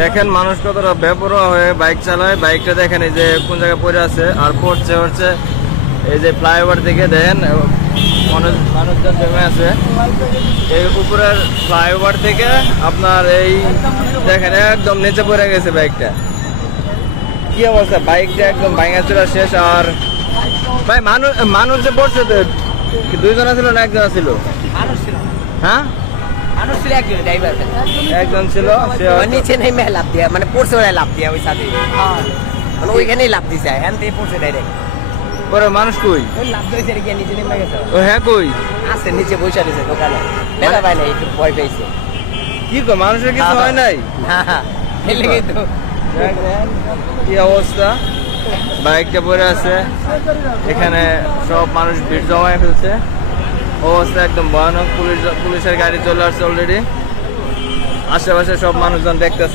দেখেন মানুষ কতটা বেপরোয়া হয়ে বাইক চালায়। বাইকটা দেখেন এই যে কোন জায়গায় পড়ে আছে আর পড়ছে হচ্ছে এই যে ফ্লাইওভার থেকে দেখেন মানুষজন জমে আছে এই উপরের ফ্লাইওভার থেকে আপনার এই দেখেন একদম নিচে পড়ে গেছে বাইকটা। কি অবস্থা, বাইকটা একদম ভাঙাচোরা শেষ। আর ভাই মানুষ যে পড়ছে তো কি দুইজন ছিল না একজন ছিল? মানুষ ছিল, হ্যাঁ মানুষ ছিল, একজন ড্রাইভার একজন ছিল, সে নিচে নেমে লাভ দিয়া, মানে পড়ছে ওরা লাভ দিয়া ওই সাথে, মানে ওইখানেই লাভ দিছে, হ্যাঁ দিয়ে পড়ছে ডাইরেক্ট। পরে মানুষ কই? ওই লাভ দিয়েছে গিয়ে নিচে নেমে গেছে। ও হ্যাঁ কই আছে নিচে বসে রয়েছে দোকানে, বেলা পায় না, একটু ভয় পেয়েছে। কি কো মানুষের কিছু হয় নাই? হ্যাঁ এর লেগেই তো। কি অবস্থা, বাইকটা পড়ে আছে এখানে, সব মানুষ ভিড় জমায় ফেলছে, অবস্থা একদম ভয়ানক। পুলিশের গাড়ি চলে আসছে অলরেডি, আশেপাশে সব মানুষজন দেখতেছে।